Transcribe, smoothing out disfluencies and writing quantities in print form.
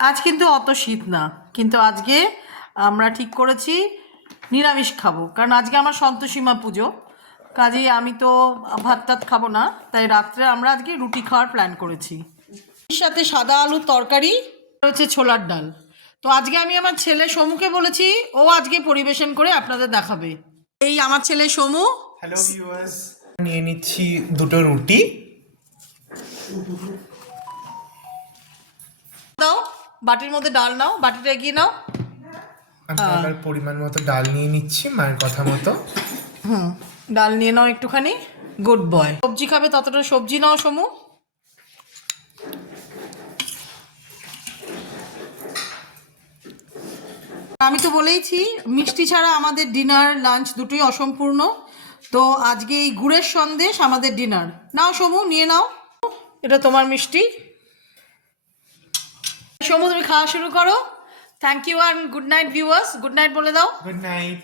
আজ কিন্তু অত শীত না, কিন্তু আজকে আমরা ঠিক করেছি নিরামিষ খাবো, কারণ আজকে আমার সন্তোষীমা পুজো। কাজেই আমি তো ভাত টাত খাবো না, তাই রাত্রে আমরা আজকে রুটি খাওয়ার প্ল্যান করেছি। এর সাথে সাদা আলুর তরকারি হচ্ছে, ছোলার ডাল। তো আজকে আমি আমার ছেলে সমুকে বলেছি, ও আজকে পরিবেশন করে আপনাদের দেখাবে। এই আমার ছেলে সমু। হ্যালো ভিউয়ার্স, নিয়ে নিচ্ছি দুটো রুটি। দাও, বাটির মধ্যে ডাল নাও, বাটিটা এগিয়ে নাও। আমি এবার পরিমাণ মতো ডাল নিয়ে নিচ্ছি, মায়ের কথা মতো। ডাল নিয়ে নাও একটুখানি, গুড বয়। সবজি খাবে ততটা সবজি নাও সমু। আমি তো বলেইছি মিষ্টি ছাড়া আমাদের ডিনার লাঞ্চ দুটোই অসম্পূর্ণ। তো আজকে এই গুড়ের সন্দেশ আমাদের ডিনার। নাও সমু, নিয়ে নাও, এটা তোমার মিষ্টি। সমু তুমি খাওয়া শুরু করো। Thank you and good night viewers. Good night বলে দাও। Good night.